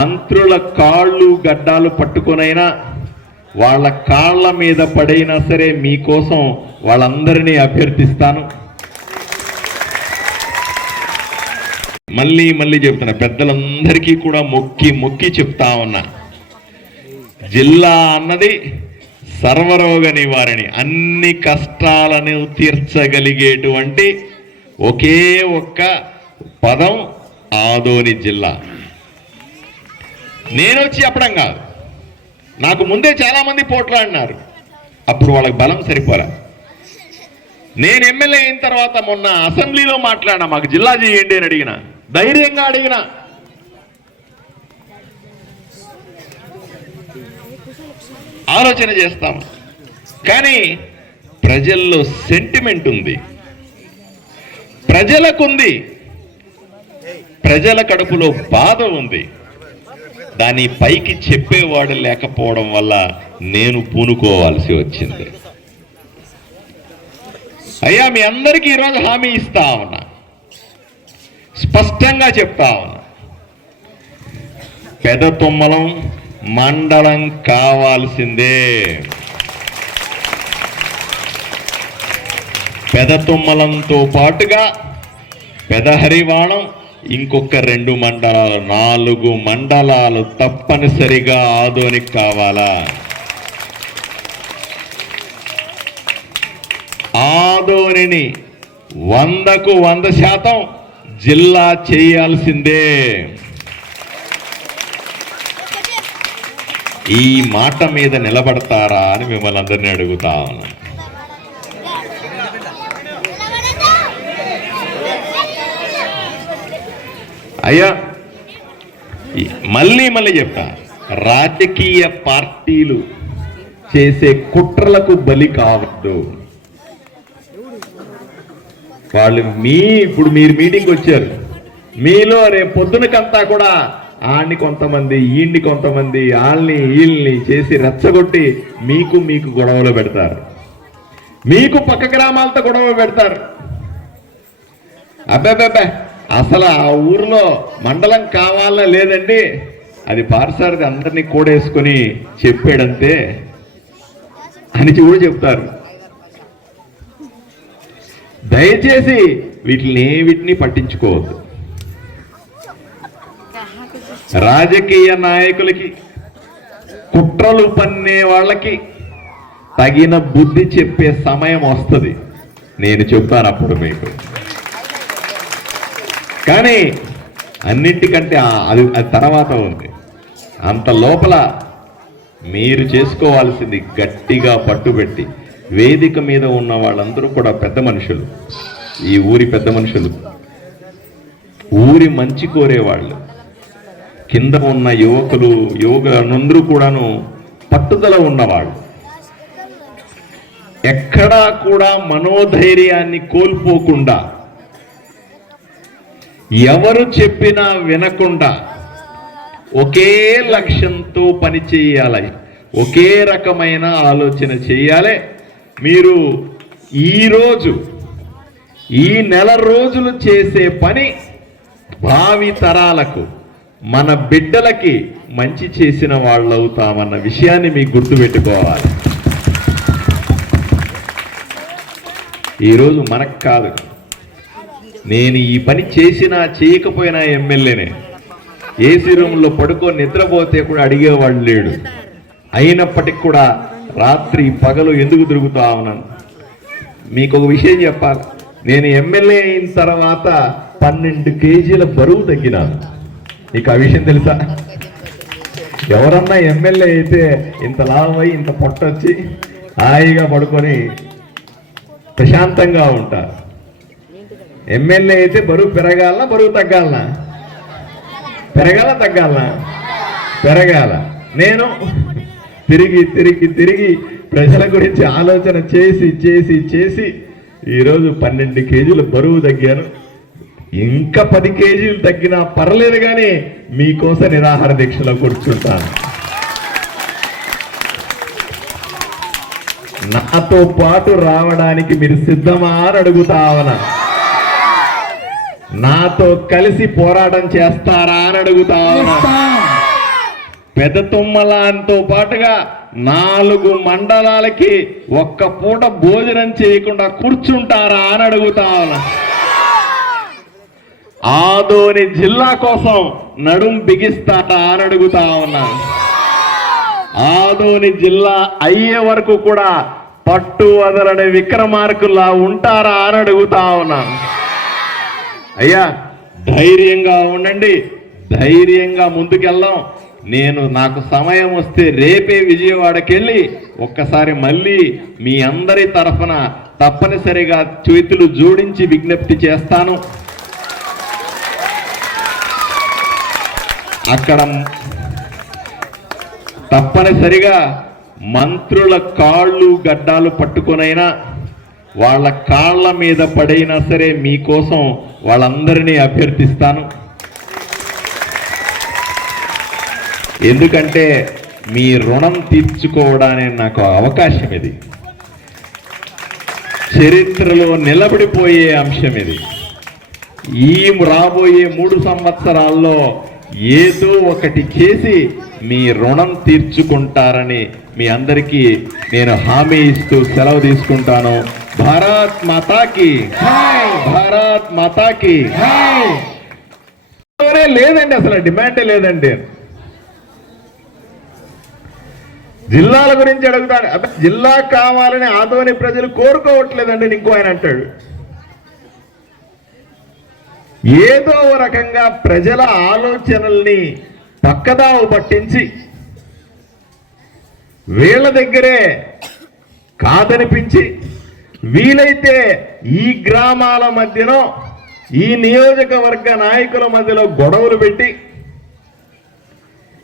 మంత్రుల కాళ్ళు గడ్డాలు పట్టుకొనైనా వాళ్ళ కాళ్ళ మీద పడైనా సరే మీకోసం వాళ్ళందరినీ అభ్యర్థిస్తాను. మళ్ళీ మళ్ళీ చెప్తున్నా, పెద్దలందరికీ కూడా మొక్కి చెప్తా ఉన్నా, జిల్లా అన్నది సర్వరోగ నివారణి, అన్ని కష్టాలను తీర్చగలిగేటువంటి ఒకే ఒక్క పదం ఆదోని జిల్లా. నేను వచ్చి చెప్పడం కాదు, నాకు ముందే చాలా మంది పోట్లాడినారు, అప్పుడు వాళ్ళకి బలం సరిపోరా. నేను ఎమ్మెల్యే అయిన తర్వాత మొన్న అసెంబ్లీలో మాట్లాడినా, మాకు జిల్లా చేయండి అని అడిగిన, ధైర్యంగా అడిగిన. ఆలోచన చేస్తాం, కానీ ప్రజల్లో సెంటిమెంట్ ఉంది, ప్రజలకుంది, ప్రజల కడుపులో బాధ ఉంది. దాని పైకి చెప్పేవాడు లేకపోవడం వల్ల నేను పూనుకోవాల్సి వచ్చింది. అయ్యా, మీ అందరికీ ఈరోజు హామీ ఇస్తా ఉన్నా, స్పష్టంగా చెప్తా ఉన్నా, పెదతుమ్మలం మండలం కావాల్సిందే. పెదతుమ్మలంతో పాటుగా పెదహరివాణం, ఇంకొక 2 మండలాలు, 4 మండలాలు తప్పనిసరిగా ఆదోనికి కావాలా. ఆదోనిని 100కు 100% జిల్లా చేయాల్సిందే. ఈ మాట మీద నిలబడతారా అని మిమ్మల్ని అందరినీ అడుగుతా ఉన్నాను. అయ్యా, మళ్ళీ చెప్తా, రాజకీయ పార్టీలు చేసే కుట్రలకు బలి కావద్దు. వాళ్ళు ఇప్పుడు మీరు మీటింగ్కి వచ్చారు, మీలో రేపు పొద్దునకంతా కూడా ఆడిని కొంతమంది, ఈయన్ని కొంతమంది, వాళ్ళని వీళ్ళని చేసి రెచ్చగొట్టి మీకు గొడవలు పెడతారు, మీకు పక్క గ్రామాలతో గొడవ పెడతారు. అబ్బాబ్బాబ్బా, అసలు ఆ ఊర్లో మండలం కావాలా లేదండి, అది పార్సారథి అందరినీ కూడేసుకొని చెప్పాడంతే అని కూడా చెప్తారు. దయచేసి వీటిని పట్టించుకోవద్దు. రాజకీయ నాయకులకి, కుట్రలు పన్నే వాళ్ళకి తగిన బుద్ధి చెప్పే సమయం వస్తుంది, నేను చెప్తాను అప్పుడు మీకు. కానీ అన్నింటికంటే అది తర్వాత ఉంది. అంత లోపల మీరు చేసుకోవాల్సింది గట్టిగా పట్టుబెట్టి, వేదిక మీద ఉన్న వాళ్ళందరూ కూడా పెద్ద మనుషులు, ఈ ఊరి పెద్ద మనుషులు, ఊరి మంచి కోరేవాళ్ళు, కింద ఉన్న యువకులందరూ కూడాను పట్టుదల ఉన్నవాళ్ళు, ఎక్కడా కూడా మనోధైర్యాన్ని కోల్పోకుండా, ఎవరు చెప్పినా వినకుండా ఒకే లక్ష్యంతో పని చేయాలి, ఒకే రకమైన ఆలోచన చేయాలి. మీరు ఈ నెల రోజులు చేసే పని భావి తరాలకు, మన బిడ్డలకి మంచి చేసిన వాళ్ళు అవుతామన్న విషయాన్ని మీకు గుర్తుపెట్టుకోవాలి. ఈరోజు మనకు కాదు, నేను ఈ పని చేసినా చేయకపోయినా ఎమ్మెల్యేనే. ఏసీ రూమ్లో పడుకొని నిద్రపోతే కూడా అడిగేవాళ్ళు లేడు. అయినప్పటికి కూడా రాత్రి పగలు ఎందుకు తిరుగుతా ఉన్నాను. మీకు ఒక విషయం చెప్పాలి, నేను ఎమ్మెల్యే అయిన తర్వాత 12 కేజీల బరువు తగ్గినాను. నీకు ఆ విషయం తెలుసా? ఎవరన్నా ఎమ్మెల్యే అయితే ఇంత లాభమై ఇంత పొట్టొచ్చి హాయిగా పడుకొని ప్రశాంతంగా ఉంటారు. ఎమ్మెల్యే అయితే బరువు పెరగాలనా బరువు తగ్గాలనా? తగ్గాలనా? పెరగాల. నేను తిరిగి ప్రజల గురించి ఆలోచన చేసి ఈరోజు 12 కేజీల బరువు తగ్గాను. ఇంకా 10 కేజీలు తగ్గినా పర్లేదు, కానీ మీకోసం నిరాహార దీక్షలో కూర్చుంటాను. నాతో పాటు రావడానికి మీరు సిద్ధమా అని అడుగుతావనా? నాతో కలిసి పోరాటం చేస్తారా అని అడుగుతావనా? పెద్ద తుమ్మలాంతో పాటుగా 4 మండలాలకి ఒక్క పూట భోజనం చేయకుండా కూర్చుంటారా అని అడుగుతా ఉన్నా. ఆదోని జిల్లా కోసం నడుం బిగిస్తారా అని అడుగుతా ఉన్నా. ఆదోని జిల్లా అయ్యే వరకు కూడా పట్టు వదలని విక్రమార్కుల్లా ఉంటారా అని అడుగుతా ఉన్నా. అయ్యా ధైర్యంగా ఉండండి, ధైర్యంగా ముందుకెళ్దాం. నాకు సమయం వస్తే రేపే విజయవాడకి వెళ్ళి ఒక్కసారి మళ్ళీ మీ అందరి తరఫున తప్పనిసరిగా చేతులు జోడించి విజ్ఞప్తి చేస్తాను. అక్కడ తప్పనిసరిగా మంత్రుల కాళ్ళు గడ్డాలు పట్టుకొనైనా వాళ్ళ కాళ్ళ మీద పడైనా సరే మీకోసం వాళ్ళందరినీ అభ్యర్థిస్తాను. ఎందుకంటే మీ రుణం తీర్చుకోవడానికి నాకు అవకాశం ఇది. చరిత్రలో నిలబడిపోయే అంశం ఇది. ఈ రాబోయే 3 సంవత్సరాల్లో ఏదో ఒకటి చేసి మీ రుణం తీర్చుకుంటారని మీ అందరికీ నేను హామీ ఇస్తూ సెలవు తీసుకుంటాను. భారత్ మాతాకి, భారత్ మాతాకి. లేదండి, అసలు డిమాండే లేదండి. జిల్లాల గురించి అడుగుతాను. జిల్లా కావాలని ఆదోని ప్రజలు కోరుకోవట్లేదండి. ఇంకో ఆయన అంటాడు, ఏదో రకంగా ప్రజల ఆలోచనల్ని పక్కదావు పట్టించి వీళ్ళ దగ్గరే కాదనిపించి వీలైతే ఈ గ్రామాల మధ్యలో ఈ నియోజకవర్గ నాయకుల మధ్యలో గొడవలు పెట్టి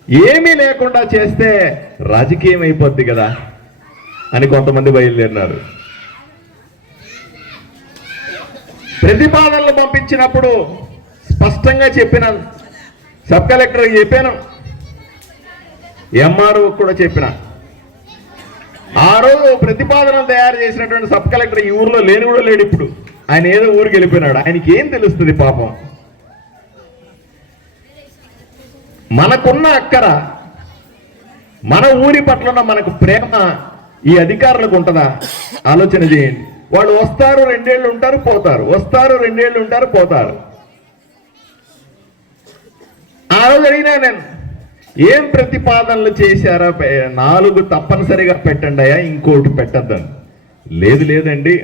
ఏమీ లేకుండా చేస్తే రాజకీయం అయిపోద్ది కదా అని కొంతమంది బయలుదేరినారు. ప్రతిపాదనలు పంపించినప్పుడు స్పష్టంగా చెప్పిన, సబ్ కలెక్టర్కి చెప్పాను, ఎంఆర్ఓ కూడా చెప్పిన. ఆ రోజు ప్రతిపాదనలు తయారు చేసినటువంటి సబ్ కలెక్టర్ ఈ ఊర్లో లేని కూడా లేడు. ఇప్పుడు ఆయన ఏదో ఊరికి వెళ్ళిపోయినాడు. ఆయనకి ఏం తెలుస్తుంది పాపం. మనకున్న అక్కర, మన ఊరి పట్ల మనకు ప్రేమ ఈ అధికారులకు ఉంటుందా? ఆలోచన చేయండి. వాళ్ళు వస్తారు, 2 ఏళ్ళు ఉంటారు, పోతారు, వస్తారు, 2 ఏళ్ళు ఉంటారు, పోతారు. ఆ రోజు అడిగినా నేను, ఏం ప్రతిపాదనలు చేశారా? 4 తప్పనిసరిగా పెట్టండి అయ్యా, ఇంకోటి పెట్టద్దని. లేదండి,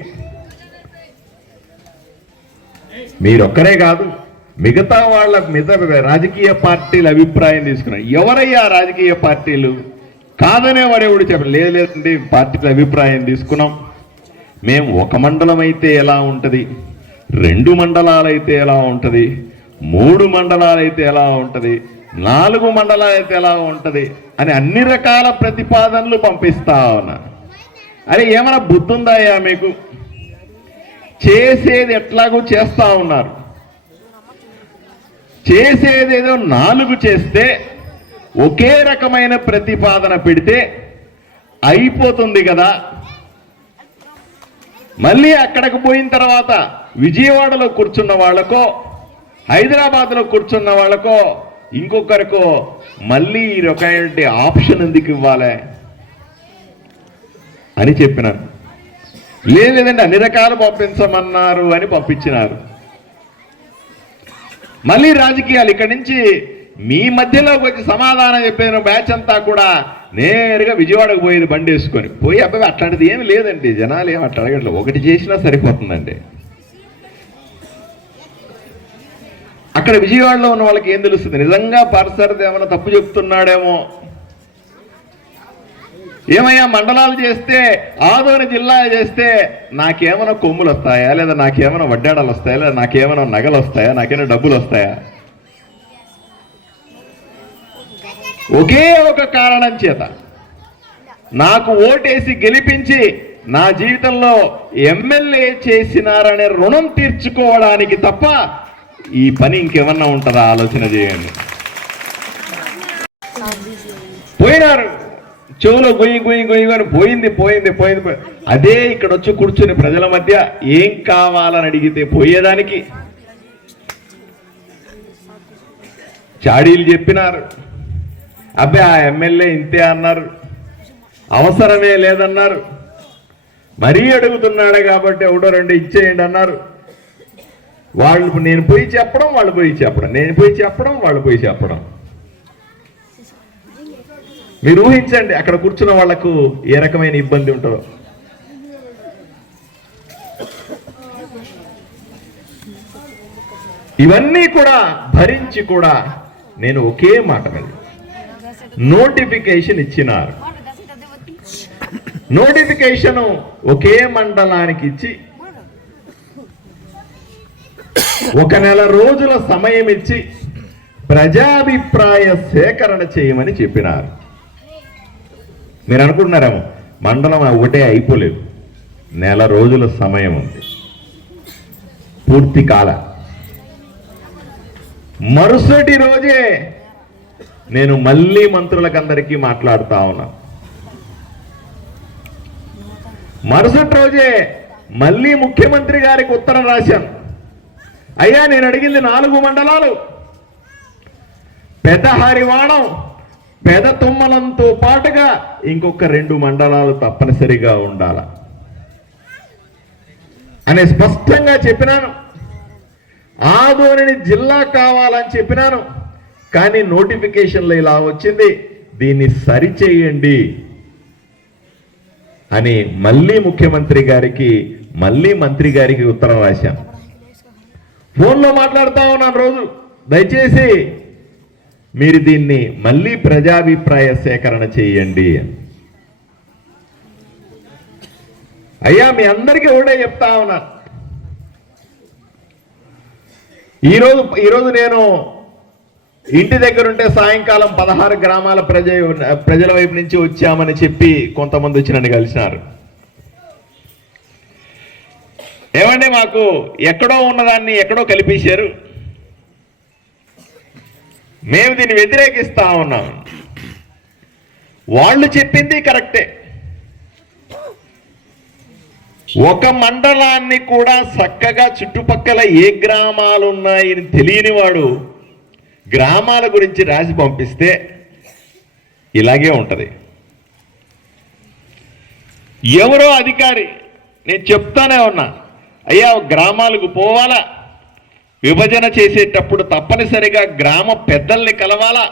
మీరొక్కరే కాదు, మిగతా వాళ్ళ రాజకీయ పార్టీల అభిప్రాయం తీసుకున్నారు. ఎవరయ్యా రాజకీయ పార్టీలు? కాదనే వాడెవడు చెప్పండి. లేదండి, పార్టీల అభిప్రాయం తీసుకున్నాం. మేము 1 మండలం అయితే ఎలా ఉంటుంది, 2 మండలాలైతే ఎలా ఉంటుంది, 3 మండలాలైతే ఎలా ఉంటుంది, 4 మండలాలైతే ఎలా ఉంటుంది అని అన్ని రకాల ప్రతిపాదనలు పంపిస్తా ఉన్నా. అరే ఏమైనా బుద్ధి ఉందాయా మీకు? చేసేది ఎట్లాగూ చేస్తా ఉన్నారు. చేసేదేదో 4 చేస్తే ఒకే రకమైన ప్రతిపాదన పెడితే అయిపోతుంది కదా. మళ్ళీ అక్కడికి పోయిన తర్వాత విజయవాడలో కూర్చున్న వాళ్ళకో, హైదరాబాద్లో కూర్చున్న వాళ్ళకో, ఇంకొకరికో మళ్ళీ ఈ రకమైన ఆప్షన్ ఎందుకు ఇవ్వాలి అని చెప్పినారు. లేదండి, అన్ని రకాలు పంపించమన్నారు అని పంపించినారు. మళ్ళీ రాజకీయాలు ఇక్కడి నుంచి మీ మధ్యలోకి వచ్చి సమాధానం చెప్పిన బ్యాచ్ అంతా కూడా నేరుగా విజయవాడకు పోయేది బండి వేసుకొని పోయి. అబ్బాయి అట్లాంటిది ఏమి లేదండి, జనాలు ఏమి అట్లా అడగట్లేదు, ఒకటి చేసినా సరిపోతుందండి. అక్కడ విజయవాడలో ఉన్న వాళ్ళకి ఏం తెలుస్తుంది? నిజంగా పార్సర్ది ఏమైనా తప్పు చెప్తున్నాడేమో. ఏమయ్యా మండలాలు చేస్తే, ఆదోని జిల్లా చేస్తే నాకేమైనా కొమ్ములు వస్తాయా, లేదా నాకేమైనా వడ్డాడాలు వస్తాయా, లేదా నాకేమైనా నగలు వస్తాయా, నాకేమైనా డబ్బులు వస్తాయా? ఒకే ఒక కారణం చేత నాకు ఓటేసి గెలిపించి నా జీవితంలో ఎమ్మెల్యే చేసినారనే రుణం తీర్చుకోవడానికి తప్ప ఈ పని ఇంకేమన్నా ఉంటుందా? ఆలోచన చేయండి. పోయినారు, చెవులో గొయ్యి గొయ్యి గొయ్యి అని పోయింది. అదే ఇక్కడ వచ్చి కూర్చుని ప్రజల మధ్య ఏం కావాలని అడిగితే పోయేదానికి చాడీలు చెప్పినారు. అబ్బాయి ఆ ఎమ్మెల్యే ఇంతే అన్నారు, అవసరమే లేదన్నారు, మరీ అడుగుతున్నాడు కాబట్టి ఒకటో రెండు ఇచ్చేయండి అన్నారు. వాళ్ళు నేను పోయి చెప్పడం, వాళ్ళు పోయి చెప్పడం, నేను పోయి చెప్పడం, వాళ్ళు పోయి చెప్పడం. మీరు ఊహించండి అక్కడ కూర్చున్న వాళ్లకు ఏ రకమైన ఇబ్బంది ఉంటుందో. ఇవన్నీ కూడా భరించి కూడా నేను ఒకే మాట మీద నోటిఫికేషన్ ఇచ్చినారు. నోటిఫికేషన్ ఒకే మండలానికి ఇచ్చి 1 నెల రోజుల సమయం ఇచ్చి ప్రజాభిప్రాయ సేకరణ చేయమని చెప్పినారు. మీరు అనుకుంటున్నారేమో మండలం ఒకటే అయిపోలేదు, నెల రోజుల సమయం ఉంది, పూర్తి కాల. మరుసటి రోజే నేను మళ్ళీ మంత్రులకందరికీ మాట్లాడుతా ఉన్నా. మరుసటి రోజే మళ్ళీ ముఖ్యమంత్రి గారికి ఉత్తరం రాశాను. అయ్యా నేను అడిగింది 4 మండలాలు, పెద్ద హరివాణం, పెద్ద తుమ్మలంతో పాటుగా ఇంకొక 2 మండలాలు తప్పనిసరిగా ఉండాల అని స్పష్టంగా చెప్పినాను. ఆదోనిని జిల్లా కావాలని చెప్పినాను. కానీ నోటిఫికేషన్లో ఇలా వచ్చింది, దీన్ని సరిచేయండి అని మళ్ళీ ముఖ్యమంత్రి గారికి, మళ్ళీ మంత్రి గారికి ఉత్తరం రాశాను. ఫోన్లో మాట్లాడుతూ ఉన్నాను రోజు, దయచేసి మీరు దీన్ని మళ్ళీ ప్రజాభిప్రాయ సేకరణ చేయండి. అయ్యా మీ అందరికీ ఒకటే చెప్తా ఉన్నాను, ఈరోజు నేను ఇంటి దగ్గర ఉంటే సాయంకాలం 16 గ్రామాల ప్రజల వైపు నుంచి వచ్చామని చెప్పి కొంతమంది వచ్చి నన్ను కలిసినారు. ఏమంటే మాకు ఎక్కడో ఉన్నదాన్ని ఎక్కడో కలిపేశారు, మేము దీన్ని వ్యతిరేకిస్తా ఉన్నాం. వాళ్ళు చెప్పింది కరెక్టే. ఒక మండలాన్ని కూడా చక్కగా చుట్టుపక్కల ఏ గ్రామాలు ఉన్నాయని తెలియని వాడు గ్రామాల గురించి రాసి పంపిస్తే ఇలాగే ఉంటది. ఎవరో అధికారి, నేను చెప్తానే ఉన్నా, అయ్యా గ్రామాలకు పోవాలా, విభజన చేసేటప్పుడు తప్పనిసరిగా గ్రామ పెద్దల్ని కలవాలా,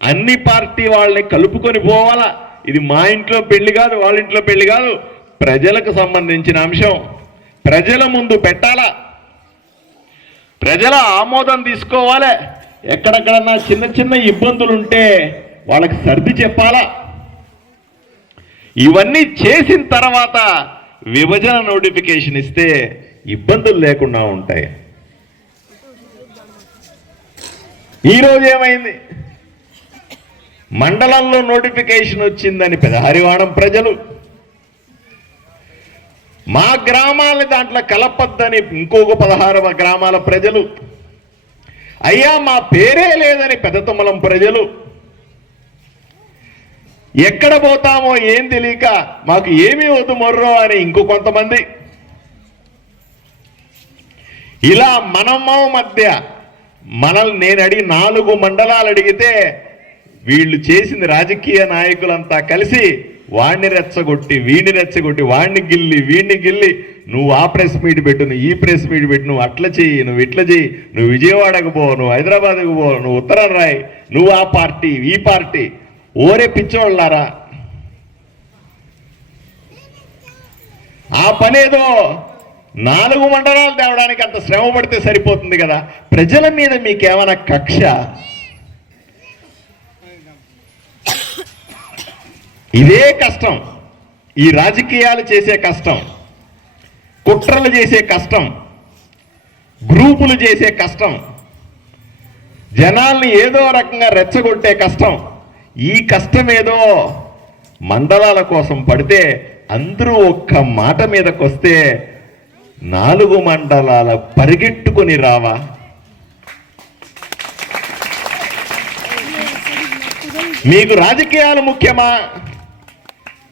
అన్ని పార్టీ వాళ్ళని కలుపుకొని పోవాలా. ఇది మా ఇంట్లో పెళ్లి కాదు, వాళ్ళ ఇంట్లో పెళ్లి కాదు, ప్రజలకు సంబంధించిన అంశం. ప్రజల ముందు పెట్టాలా, ప్రజల ఆమోదం తీసుకోవాలి. ఎక్కడెక్కడన్నా చిన్న చిన్న ఇబ్బందులు ఉంటే వాళ్ళకి సర్ది చెప్పాలా. ఇవన్నీ చేసిన తర్వాత విభజన నోటిఫికేషన్ ఇస్తే ఇబ్బందులు లేకుండా ఉంటాయి. ఈరోజు ఏమైంది, మండలంలో నోటిఫికేషన్ వచ్చిందని పెదహరివాణం ప్రజలు, మా గ్రామాలని దాంట్లో కలపద్దని ఇంకొక 16 గ్రామాల ప్రజలు, అయ్యా మా పేరే లేదని పెదతుమ్మలం ప్రజలు, ఎక్కడ పోతామో ఏం తెలియక మాకు ఏమీ వద్దు మొర్రో అని ఇంకో కొంతమంది. ఇలా మనమ్మ మధ్య నేను అడిగి 4 మండలాలు అడిగితే వీళ్ళు చేసింది రాజకీయ నాయకులంతా కలిసి వాడిని రెచ్చగొట్టి వీడిని రెచ్చగొట్టి, వాడిని గిల్లి వీడిని గిల్లి, నువ్వు ఆ ప్రెస్ మీట్ పెట్టు, నువ్వు ఈ ప్రెస్ మీట్ పెట్టు, నువ్వు అట్లా చెయ్యి, నువ్వు ఇట్లా చెయ్యి, నువ్వు విజయవాడకు పో, నువ్వు హైదరాబాద్కు పో, నువ్వు ఉత్తరం రాయి, నువ్వు ఆ పార్టీ ఈ పార్టీ. ఓరే పిచ్చోళ్ళారా, ఆ పనేదో 4 మండలాలు తేవడానికి అంత శ్రమ పడితే సరిపోతుంది కదా. ప్రజల మీద మీకేమైనా కక్ష? ఇదే కష్టం, ఈ రాజకీయాలు చేసే కష్టం, కుట్రలు చేసే కష్టం, గ్రూపులు చేసే కష్టం, జనాల్ని ఏదో రకంగా రెచ్చగొట్టే కష్టం. ఈ కష్టం ఏదో మండలాల కోసం పడితే అందరూ ఒక్క మాట మీదకొస్తే 4 మండలాల పరిగెట్టుకొని రావా? మీకు రాజకీయాలు ముఖ్యమా,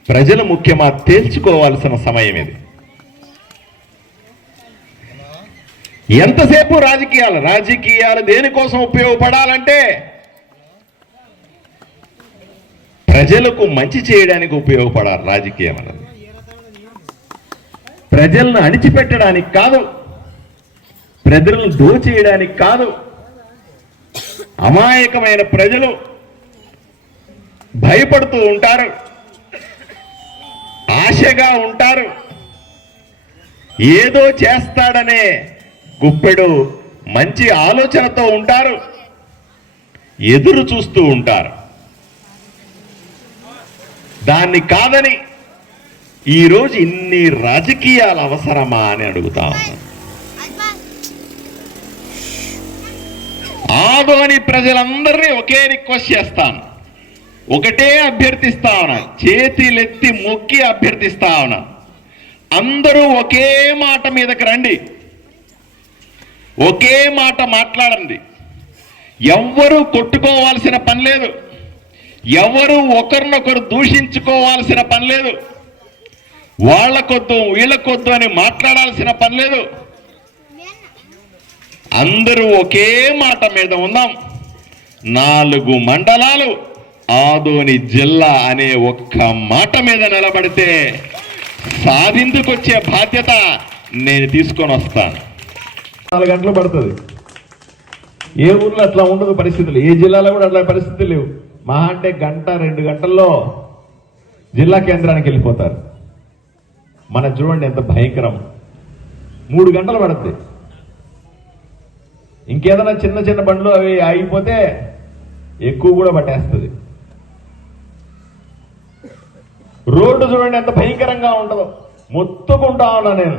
ప్రజలు ముఖ్యమా తేల్చుకోవాల్సిన సమయం ఇది. ఎంతసేపు రాజకీయాలు దేనికోసం ఉపయోగపడాలంటే ప్రజలకు మంచి చేయడానికి ఉపయోగపడాలి రాజకీయం అన్నది. ప్రజలను అణిచిపెట్టడానికి కాదు, ప్రజలను దోచేయడానికి కాదు. అమాయకమైన ప్రజలు భయపడుతూ ఉంటారు, ఆశగా ఉంటారు, ఏదో చేస్తాడనే గుప్పెడు మంచి ఆలోచనతో ఉంటారు, ఎదురు చూస్తూ ఉంటారు. దాన్ని కాదని ఈరోజు ఇన్ని రాజకీయాలు అవసరమా అని అడుగుతా ఉన్నాను. ఆదోని ప్రజలందరినీ ఒకే రిక్వెస్ట్ చేస్తాను, ఒకటే అభ్యర్థిస్తా ఉన్నాను, చేతులెత్తి మొక్కి అభ్యర్థిస్తా ఉన్నాను. అందరూ ఒకే మాట మీదకి రండి, ఒకే మాట మాట్లాడండి. ఎవ్వరూ కొట్టుకోవాల్సిన పని లేదు, ఎవరు ఒకరినొకరు దూషించుకోవాల్సిన పని లేదు, వాళ్ళకొద్దు వీళ్ళకొద్దు అని మాట్లాడాల్సిన పని లేదు. అందరూ ఒకే మాట మీద ఉందాం. 4 మండలాలు ఆదోని జిల్లా అనే ఒక్క మాట మీద నిలబడితే సాధించుకొచ్చే బాధ్యత నేను తీసుకొని వస్తాను. 4 గంటలు పడుతుంది. ఏ ఊర్లో అట్లా ఉండదు పరిస్థితులు, ఏ జిల్లాలో కూడా అట్లా పరిస్థితులు లేవు. మహా అంటే 1-2 గంటల్లో జిల్లా కేంద్రానికి వెళ్ళిపోతారు. మన చూడండి ఎంత భయంకరం. 3 గంటలు పడుతుంది. ఇంకేదైనా చిన్న చిన్న బండ్లు అవి ఆగిపోతే ఎక్కువ కూడా పట్టేస్తుంది. రోడ్డు చూడండి ఎంత భయంకరంగా ఉంటుందో. మొత్తుకుంటా ఉన్నా నేను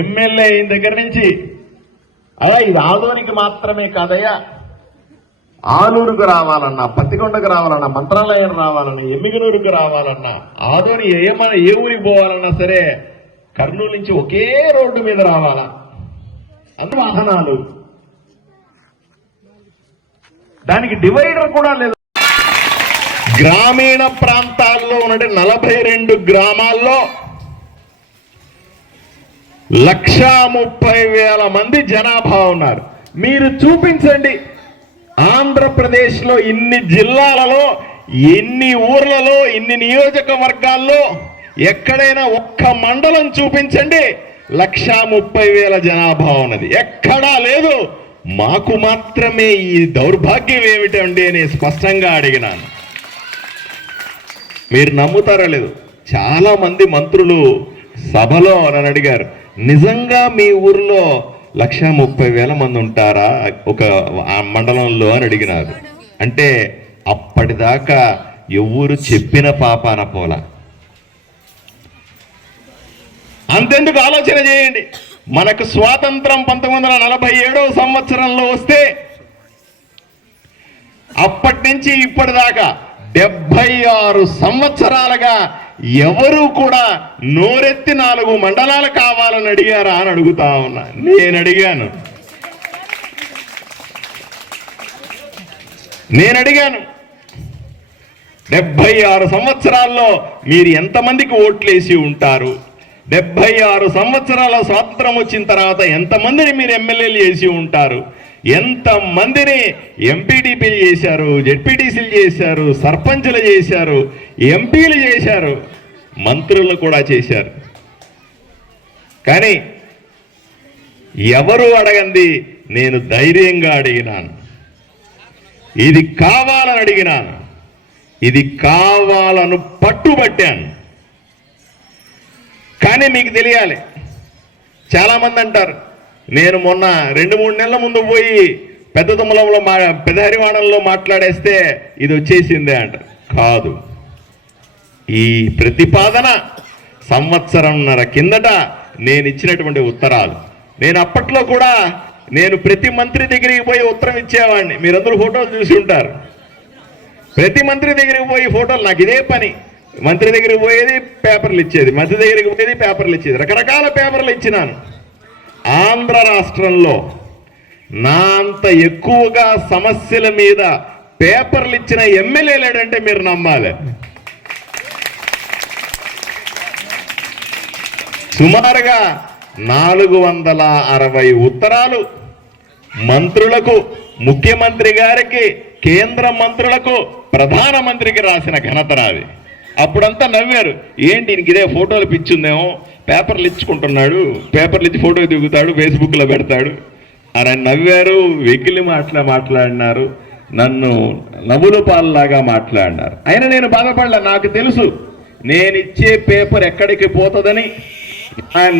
ఎమ్మెల్యే అయిన దగ్గర నుంచి. అలా ఇది ఆదోనికి మాత్రమే కాదయ్యా, ఆలూరుకు రావాలన్నా, పత్తికొండకు రావాలన్నా, మంత్రాలయం రావాలన్నా, ఎమ్మిగనూరుకు రావాలన్నా, ఆదోని ఏ ఊరికి పోవాలన్నా సరే కర్నూలు నుంచి ఒకే రోడ్డు మీద రావాలా. అంత వాహనాలు, దానికి డివైడర్ కూడా లేదు. గ్రామీణ ప్రాంతాల్లో ఉన్నట్టు 42 గ్రామాల్లో 130,000 మంది జనాభా ఉన్నారు. మీరు చూపించండి, ఆంధ్రప్రదేశ్లో ఇన్ని జిల్లాలలో, ఎన్ని ఊర్లలో, ఇన్ని నియోజకవర్గాల్లో ఎక్కడైనా ఒక్క మండలం చూపించండి 130,000 జనాభా ఉన్నది. ఎక్కడా లేదు. మాకు మాత్రమే ఈ దౌర్భాగ్యం ఏమిటండి అని స్పష్టంగా అడిగినాను. మీరు నమ్ముతారో లేదు, చాలా మంది మంత్రులు సభలో నన్ను అడిగారు, నిజంగా మీ ఊర్లో 130,000 మంది ఉంటారా ఒక మండలంలో అని అడిగినారు. అంటే అప్పటిదాకా ఎవరు చెప్పిన పాపాన పోలా. అంతెందుకు ఆలోచన చేయండి. మనకు స్వాతంత్రం 1947వ సంవత్సరంలో వస్తే అప్పటి నుంచి ఇప్పటిదాకా 76 సంవత్సరాలుగా ఎవరు కూడా నోరెత్తి 4 మండలాలు కావాలని అడిగారా అని అడుగుతా ఉన్నా. నేను అడిగాను 76 సంవత్సరాల్లో మీరు ఎంతమందికి ఓట్లేసి ఉంటారు? 76 సంవత్సరాల స్వాతంత్రం వచ్చిన తర్వాత ఎంతమందిని మీరు ఎమ్మెల్యేలు చేసి ఉంటారు? ఎంతమందిని ఎంపీటీపీలు చేశారు, జెడ్పీటీసీలు చేశారు, సర్పంచులు చేశారు, ఎంపీలు చేశారు, మంత్రులు కూడా చేశారు. కానీ ఎవరు అడగంది నేను ధైర్యంగా అడిగినాను. ఇది కావాలని అడిగినాను, ఇది కావాలను పట్టుబట్టాను. కానీ మీకు తెలియాలి, చాలామంది అంటారు నేను మొన్న 2-3 నెలల ముందు పోయి పెద్ద తుమ్మలంలో పెద్ద హరివాణంలో మాట్లాడేస్తే ఇది వచ్చేసిందే అంటారు. కాదు, ఈ ప్రతిపాదన 1.5 సంవత్సరం కిందట నేను ఇచ్చినటువంటి ఉత్తరాలు. నేను అప్పట్లో కూడా నేను ప్రతి మంత్రి దగ్గరికి పోయి ఉత్తరం ఇచ్చేవాడిని. మీరందరూ ఫోటోలు చూసి ఉంటారు. ప్రతి మంత్రి దగ్గరికి పోయి ఫోటోలు, నాకు ఇదే పని. మంత్రి దగ్గరికి పోయేది, పేపర్లు ఇచ్చేది, మంత్రి దగ్గరికి పోయేది, పేపర్లు ఇచ్చేది, రకరకాల పేపర్లు ఇచ్చినాను. ఆంధ్ర రాష్ట్రంలో నా అంత ఎక్కువగా సమస్యల మీద పేపర్లు ఇచ్చిన ఎమ్మెల్యే లేడంటే మీరు నమ్మాలి. సుమారుగా 460 ఉత్తరాలు మంత్రులకు, ముఖ్యమంత్రి గారికి, కేంద్ర మంత్రులకు ప్రధానమంత్రికి రాసిన ఘనత రాది. అప్పుడంతా నవ్వారు, ఏంటి ఇంక ఇదే ఫోటోలు పిచ్చుందేమో, పేపర్లు ఇచ్చుకుంటున్నాడు, పేపర్లు ఇచ్చి ఫోటో దిగుతాడు, ఫేస్బుక్లో పెడతాడు అని నవ్వారు. వెకిలి మాట్లాడినారు, నన్ను నవ్వుల పాలలాగా మాట్లాడినారు. అయినా నేను బాధపడలే. నాకు తెలుసు నేనిచ్చే పేపర్ ఎక్కడికి పోతుందని,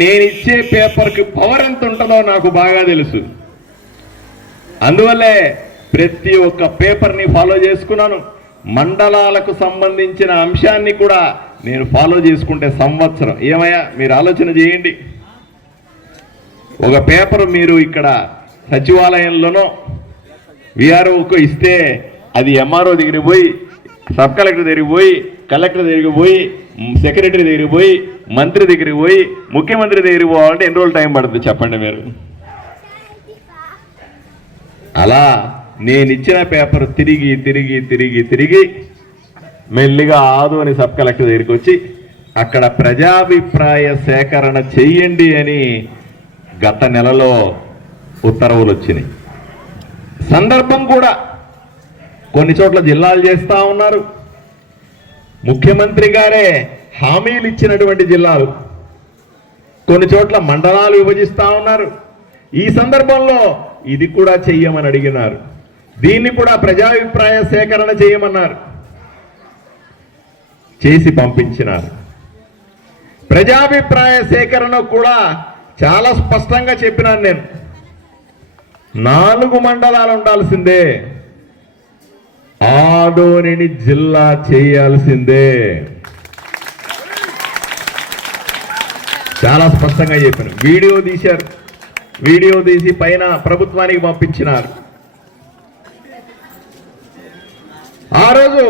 నేనిచ్చే పేపర్కి పవర్ ఎంత ఉంటుందో నాకు బాగా తెలుసు. అందువల్లే ప్రతి ఒక్క పేపర్ని ఫాలో చేసుకున్నాను. మండలాలకు సంబంధించిన అంశాన్ని కూడా నేను ఫాలో చేసుకుంటే సంవత్సరం. ఏమయ్యా మీరు ఆలోచన చేయండి, ఒక పేపర్ మీరు ఇక్కడ సచివాలయంలోనో విఆర్ఓకు ఇస్తే అది ఎంఆర్ఓ దగ్గరికి పోయి, సబ్ కలెక్టర్ దగ్గరికి పోయి, కలెక్టర్ దగ్గరికి పోయి, సెక్రటరీ దగ్గరికి పోయి, మంత్రి దగ్గరికి పోయి, ముఖ్యమంత్రి దగ్గరికి పోవాలంటే ఎన్ని రోజులు టైం పడుతుంది చెప్పండి మీరు. అలా నేను ఇచ్చిన పేపర్ తిరిగి తిరిగి తిరిగి తిరిగి మెల్లిగా ఆదోని సబ్ కలెక్టర్ దగ్గరికి వచ్చి అక్కడ ప్రజాభిప్రాయ సేకరణ చెయ్యండి అని గత నెలలో ఉత్తర్వులు వచ్చినాయి. సందర్భం కూడా కొన్ని చోట్ల జిల్లాలు చేస్తూ ఉన్నారు. ముఖ్యమంత్రి గారే హామీలు ఇచ్చినటువంటి జిల్లాలు, కొన్ని చోట్ల మండలాలు విభజిస్తూ ఉన్నారు. ఈ సందర్భంలో ఇది కూడా చెయ్యమని అడిగినారు. దీన్ని కూడా ప్రజాభిప్రాయ సేకరణ చేయమన్నారు, చేసి పంపించినారు. ప్రజాభిప్రాయ సేకరణ కూడా చాలా స్పష్టంగా చెప్పినాను నేను. 4 మండలాలు ఉండాల్సిందే, ఆదోనిని జిల్లా చేయాల్సిందే, చాలా స్పష్టంగా చెప్పాను. వీడియో తీశారు, వీడియో తీసి పైన ప్రభుత్వానికి పంపించినారు. ఆ రోజు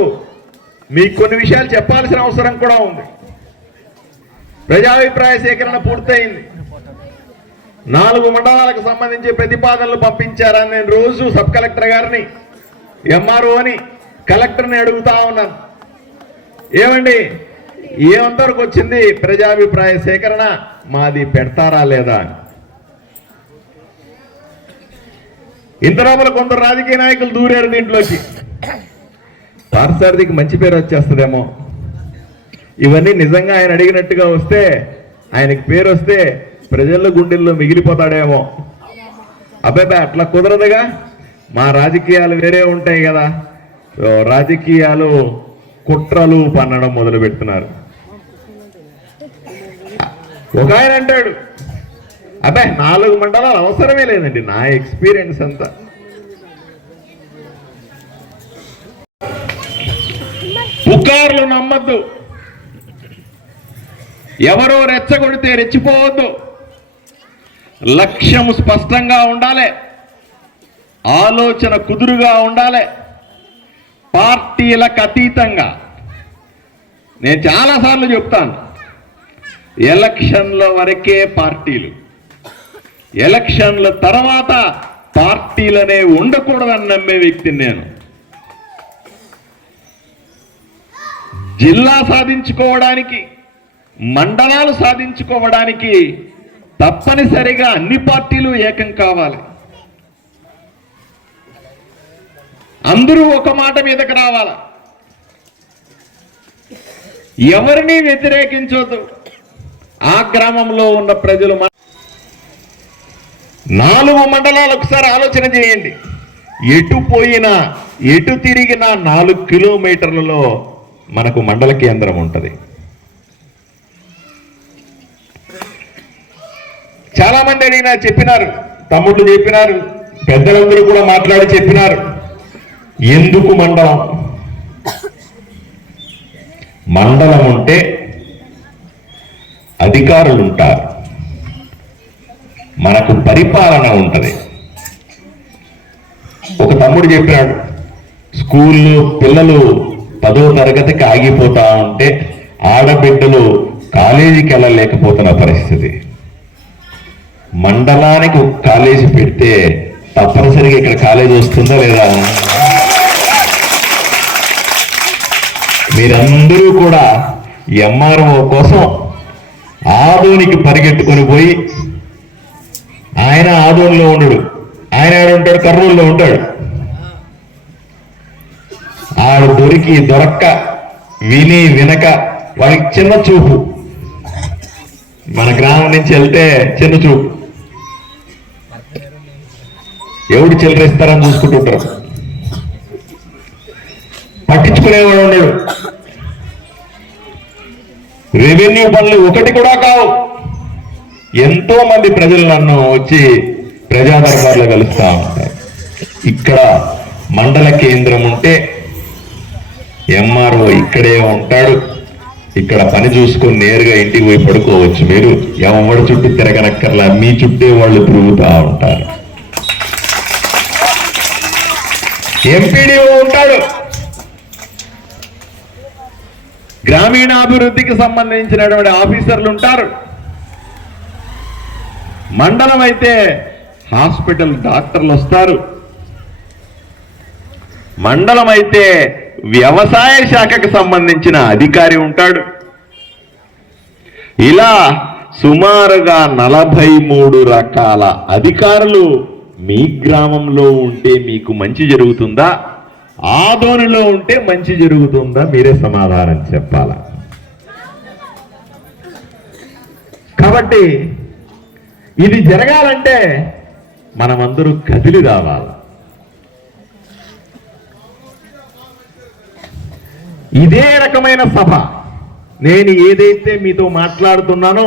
మీకు కొన్ని విషయాలు చెప్పాల్సిన అవసరం కూడా ఉంది. ప్రజాభిప్రాయ సేకరణ పూర్తయింది. 4 మండలాలకు సంబంధించి ప్రతిపాదనలు పంపించారని నేను రోజు సబ్ కలెక్టర్ గారిని, ఎంఆర్ఓని, కలెక్టర్ని అడుగుతా ఉన్నాను. ఏమండి ఏమంతవరకు వచ్చింది ప్రజాభిప్రాయ సేకరణ, మాది పెడతారా లేదా అని. ఇంత లోపల కొందరు రాజకీయ నాయకులు దూరారు దీంట్లోకి. పార్సారథికి మంచి పేరు వచ్చేస్తుందేమో, ఇవన్నీ నిజంగా ఆయన అడిగినట్టుగా వస్తే, ఆయనకి పేరు వస్తే ప్రజల గుండెల్లో మిగిలిపోతాడేమో. అబ్బాయి అట్లా కుదరదుగా, మా రాజకీయాలు వేరే ఉంటాయి కదా. రాజకీయాలు కుట్రలు పన్నడం మొదలు పెడుతున్నారు. ఒక ఆయన అంటాడు, అబ్బాయి 4 మండలాలు అవసరమే లేదండి, నా ఎక్స్పీరియన్స్ అంతా. పుకార్లు నమ్మద్దు, ఎవరో రెచ్చగొడితే రెచ్చిపోవద్దు. లక్ష్యం స్పష్టంగా ఉండాలి, ఆలోచన కుదురుగా ఉండాలి, పార్టీలకు అతీతంగా. నేను చాలాసార్లు చెప్తాను, ఎలక్షన్ల వరకే పార్టీలు, ఎలక్షన్ల తర్వాత పార్టీలనే ఉండకూడదని నమ్మే వ్యక్తిని నేను. జిల్లా సాధించుకోవడానికి, మండలాలు సాధించుకోవడానికి తప్పనిసరిగా అన్ని పార్టీలు ఏకం కావాలి. అందరూ ఒక మాట మీదకి రావాలి, ఎవరిని వ్యతిరేకించొద్దు. ఆ గ్రామంలో ఉన్న ప్రజలు 4 మండలాలు ఒకసారి ఆలోచన చేయండి. ఎటు పోయినా, ఎటు తిరిగినా 4 కిలోమీటర్లలో మనకు మండల కేంద్రం ఉంటుంది. చాలా మంది అడిగినా చెప్పినారు, తమ్ముళ్ళు చెప్పినారు, పెద్దలందరూ కూడా మాట్లాడి చెప్పినారు, ఎందుకు మండలం? మండలం ఉంటే అధికారులు ఉంటారు, మనకు పరిపాలన ఉంటుంది. ఒక తమ్ముడు చెప్పినాడు, స్కూల్లో పిల్లలు 10వ తరగతికి ఆగిపోతా ఉంటే ఆడబిడ్డలు కాలేజీకి వెళ్ళలేకపోతున్న పరిస్థితి. మండలానికి ఒక కాలేజీ పెడితే తప్పనిసరిగా ఇక్కడ కాలేజీ వస్తుందా లేదా? మీరందరూ కూడా ఎంఆర్ఓ కోసం ఆదోనికి పరిగెత్తుకొని పోయి, ఆయన ఆదోనిలో ఉండడు, ఆయన ఉంటాడు, కర్నూలులో ఉంటాడు. ఆడు దొరక్క విని వినక వాళ్ళకి చిన్న చూపు. మన గ్రామం నుంచి వెళ్తే చిన్న చూపు, ఎవడు చిల్లరిస్తారని చూసుకుంటుంటారు. పట్టించుకునేవాడు ఉన్నాడు. రెవెన్యూ పనులు ఒకటి కూడా కావు. ఎంతో మంది ప్రజలు నన్ను వచ్చి ప్రజా దర్బార్లో కలుస్తా ఉంటారు. ఇక్కడ మండల కేంద్రం ఉంటే ఎంఆర్ఓ ఇక్కడే ఉంటాడు. ఇక్కడ పని చూసుకొని నేరుగా ఇంటికి పోయి పడుకోవచ్చు. మీరు ఎవరి చుట్టూ తిరగనక్కర్లా, మీ చుట్టే వాళ్ళు తిరుగుతూ ఉంటారు. ఎంపీడీఓ ఉంటాడు. గ్రామీణాభివృద్ధికి సంబంధించినటువంటి ఆఫీసర్లు ఉంటారు. మండలం అయితే హాస్పిటల్ డాక్టర్లు వస్తారు. మండలం అయితే వ్యవసాయ శాఖకు సంబంధించిన అధికారి ఉంటాడు. ఇలా సుమారుగా 43 రకాల అధికారులు మీ గ్రామంలో ఉంటే మీకు మంచి జరుగుతుందా, ఆదోనిలో ఉంటే మంచి జరుగుతుందా? మీరే సమాధానం చెప్పాలా. కాబట్టి ఇది జరగాలంటే మనమందరూ కదిలి రావాలి. ఇదే రకమైన సభ, నేను ఏదైతే మీతో మాట్లాడుతున్నానో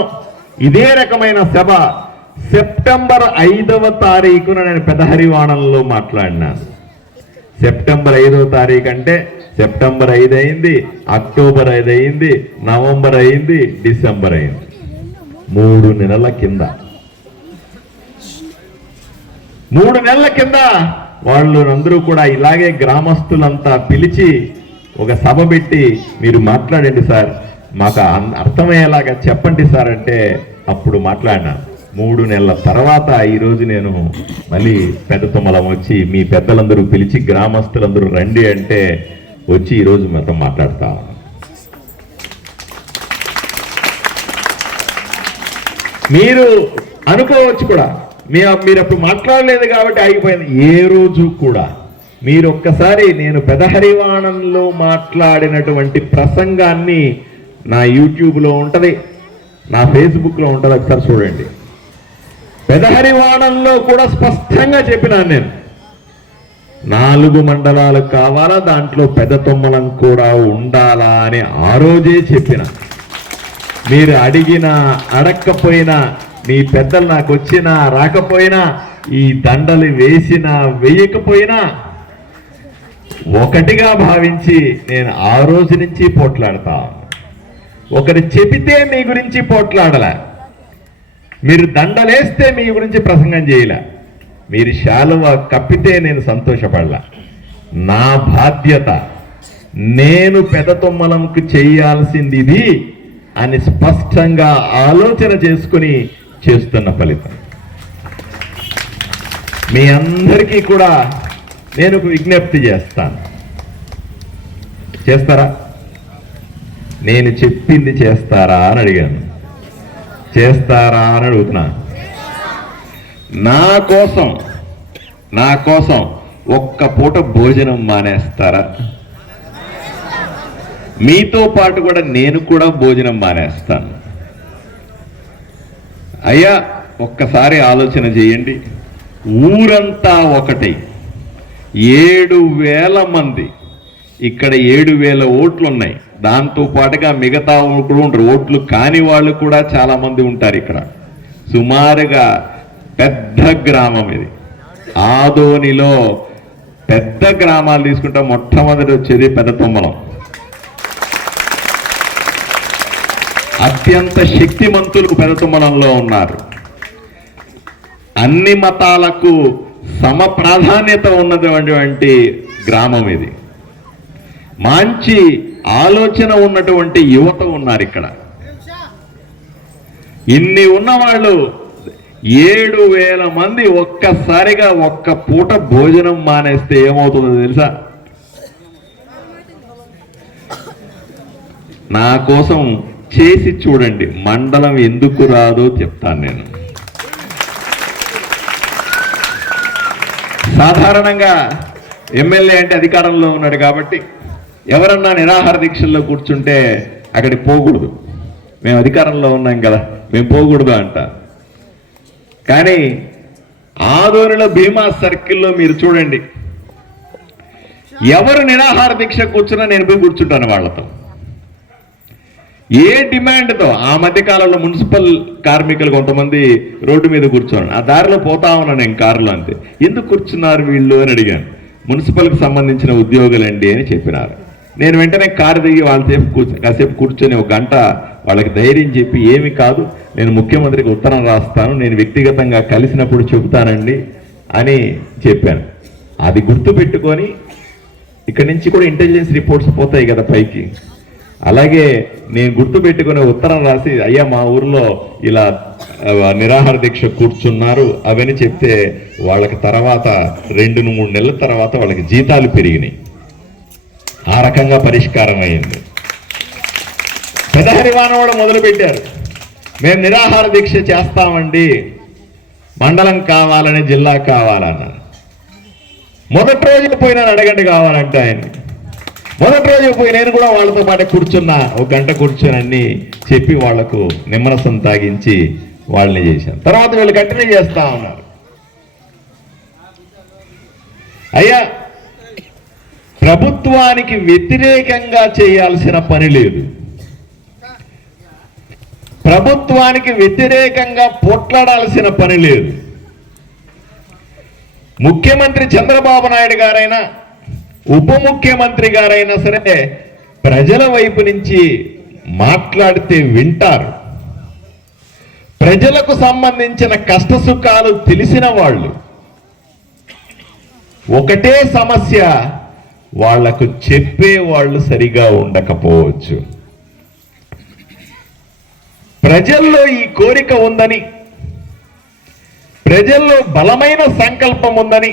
ఇదే రకమైన సభ సెప్టెంబర్ 5వ తారీఖున నేను పెదహరివాణంలో మాట్లాడినాను. సెప్టెంబర్ 5వ తారీఖు అంటే సెప్టెంబర్ 5 అయింది, అక్టోబర్ 5 అయింది, నవంబర్ అయింది, డిసెంబర్ అయింది. 3 నెలల కింద 3 నెలల కింద వాళ్ళు అందరూ కూడా ఇలాగే గ్రామస్తులంతా పిలిచి ఒక సభ పెట్టి మీరు మాట్లాడండి సార్, మాకు అర్థమయ్యేలాగా చెప్పండి సార్ అంటే అప్పుడు మాట్లాడినా. 3 నెలల తర్వాత ఈరోజు నేను మళ్ళీ పెద్ద తుమ్మలం వచ్చి మీ పెద్దలందరూ పిలిచి గ్రామస్తులందరూ రండి అంటే వచ్చి ఈరోజు మొత్తం మాట్లాడతా. మీరు అనుకోవచ్చు కూడా మీరు అప్పుడు మాట్లాడలేదు కాబట్టి ఆగిపోయింది. ఏ రోజు కూడా మీరు ఒక్కసారి నేను పెదహరివాణంలో మాట్లాడినటువంటి ప్రసంగాన్ని నా యూట్యూబ్లో ఉంటుంది, నా ఫేస్బుక్లో ఉంటుంది, ఒకసారి చూడండి. పెదహరివాణంలో కూడా స్పష్టంగా చెప్పినాను నేను 4 మండలాలు కావాలా, దాంట్లో పెద్ద తొమ్మలం కూడా ఉండాలా అని ఆ రోజే చెప్పిన. మీరు అడిగినా అడక్కపోయినా, మీ పెద్దలు నాకు వచ్చినా రాకపోయినా, ఈ దండలు వేసినా వేయకపోయినా ఒకటిగా భావించి నేను ఆ రోజు నుంచి పోట్లాడతా. ఒకరు చెబితే మీ గురించి పోట్లాడలే, మీరు దండలేస్తే మీ గురించి ప్రసంగం చేయలే, మీరు శాలువ కప్పితే నేను సంతోషపడలా. నా బాధ్యత నేను పెద్ద తొమ్మలంకు చేయాల్సింది ఇది అని స్పష్టంగా ఆలోచన చేసుకుని చేస్తున్న ఫలితం. మీ అందరికీ కూడా నేను ఒక విజ్ఞప్తి చేస్తాను. చేస్తారా? నేను చెప్పింది చేస్తారా అని అడిగాను. చేస్తారా అని అడుగుతున్నా. నా కోసం ఒక్క పూట భోజనం మానేస్తారా? మీతో పాటు కూడా నేను కూడా భోజనం మానేస్తాను. అయ్యా ఒక్కసారి ఆలోచన చేయండి. ఊరంతా ఒకటి, 7,000 మంది, ఇక్కడ 7,000 ఓట్లు ఉన్నాయి. దాంతో పాటుగా మిగతా కూడా ఉంటారు, ఓట్లు కాని వాళ్ళు కూడా చాలా మంది ఉంటారు. ఇక్కడ సుమారుగా పెద్ద గ్రామం ఇది. ఆదోనిలో పెద్ద గ్రామాలు తీసుకుంటే మొట్టమొదటి వచ్చేది పెద్ద తొమ్మలం. అత్యంత శక్తిమంతులు పెద్ద తొమ్మలంలో ఉన్నారు. అన్ని మతాలకు సమ ప్రాధాన్యత ఉన్నటువంటి గ్రామం ఇది. మంచి ఆలోచన ఉన్నటువంటి యువత ఉన్నారు ఇక్కడ. ఇన్ని ఉన్నవాళ్ళు 7,000 మంది ఒక్కసారిగా ఒక్క పూట భోజనం మానేస్తే ఏమవుతుందో తెలుసా? నా కోసం చేసి చూడండి, మండలం ఎందుకు రాదో చెప్తాను నేను. సాధారణంగా ఎమ్మెల్యే అంటే అధికారంలో ఉన్నాడు కాబట్టి ఎవరన్నా నిరాహార దీక్షల్లో కూర్చుంటే అక్కడికి పోకూడదు, మేము అధికారంలో ఉన్నాం కదా, మేము పోకూడదు అంట. కానీ ఆదోనిలో భీమా సర్కిల్లో మీరు చూడండి, ఎవరు నిరాహార దీక్ష కూర్చున్నా నేను పోయి కూర్చుంటాను వాళ్ళతో. ఏ డిమాండ్తో ఆ మధ్య కాలంలో మున్సిపల్ కార్మికులు కొంతమంది రోడ్డు మీద కూర్చోను, ఆ దారిలో పోతా ఉన్నాను నేను కారులో, అంతే. ఎందుకు కూర్చున్నారు వీళ్ళు అని అడిగాను. మున్సిపల్కి సంబంధించిన ఉద్యోగులండి అని చెప్పినారు. నేను వెంటనే కారు దిగి వాళ్ళసేపు కాసేపు కూర్చొని ఒక గంట వాళ్ళకి ధైర్యం చెప్పి, ఏమి కాదు, నేను ముఖ్యమంత్రికి ఉత్తరం రాస్తాను, నేను వ్యక్తిగతంగా కలిసినప్పుడు చెబుతానండి అని చెప్పాను. అది గుర్తు పెట్టుకొని ఇక్కడి నుంచి కూడా ఇంటెలిజెన్స్ రిపోర్ట్స్ పోతాయి కదా పైకి, అలాగే నేను గుర్తు పెట్టుకుని ఉత్తరం రాసి, అయ్యా మా ఊర్లో ఇలా నిరాహార దీక్ష కూర్చున్నారు అవని చెప్తే వాళ్ళకి తర్వాత 2-3 నెలల తర్వాత వాళ్ళకి జీతాలు పెరిగినాయి. ఆ రకంగా పరిష్కారం అయింది. పెదహరివాన వాళ్ళు మొదలుపెట్టారు, మేము నిరాహార దీక్ష చేస్తామండి, మండలం కావాలని జిల్లా కావాలన్నారు. మొదటి రోజు పోయినాను, అడగండి కావాలంటే ఆయన్ని. మొదటి రోజు పోయి నేను కూడా వాళ్ళతో పాటు కూర్చున్నా, ఒక గంట కూర్చొని అన్ని చెప్పి వాళ్లకు నిమ్మరసం తాగించి వాళ్ళని చేశాను. తర్వాత వీళ్ళు కంటిన్యూ చేస్తా ఉన్నారు. అయ్యా, ప్రభుత్వానికి వ్యతిరేకంగా చేయాల్సిన పని లేదు, ప్రభుత్వానికి వ్యతిరేకంగా పోట్లాడాల్సిన పని లేదు. ముఖ్యమంత్రి చంద్రబాబు నాయుడు గారైనా ఉప ముఖ్యమంత్రి గారైనా సరే ప్రజల వైపు నుంచి మాట్లాడితే వింటారు. ప్రజలకు సంబంధించిన కష్ట సుఖాలు తెలిసిన వాళ్ళు. ఒకటే సమస్య, వాళ్లకు చెప్పే వాళ్ళు సరిగా ఉండకపోవచ్చు. ప్రజల్లో ఈ కోరిక ఉందని, ప్రజల్లో బలమైన సంకల్పం ఉందని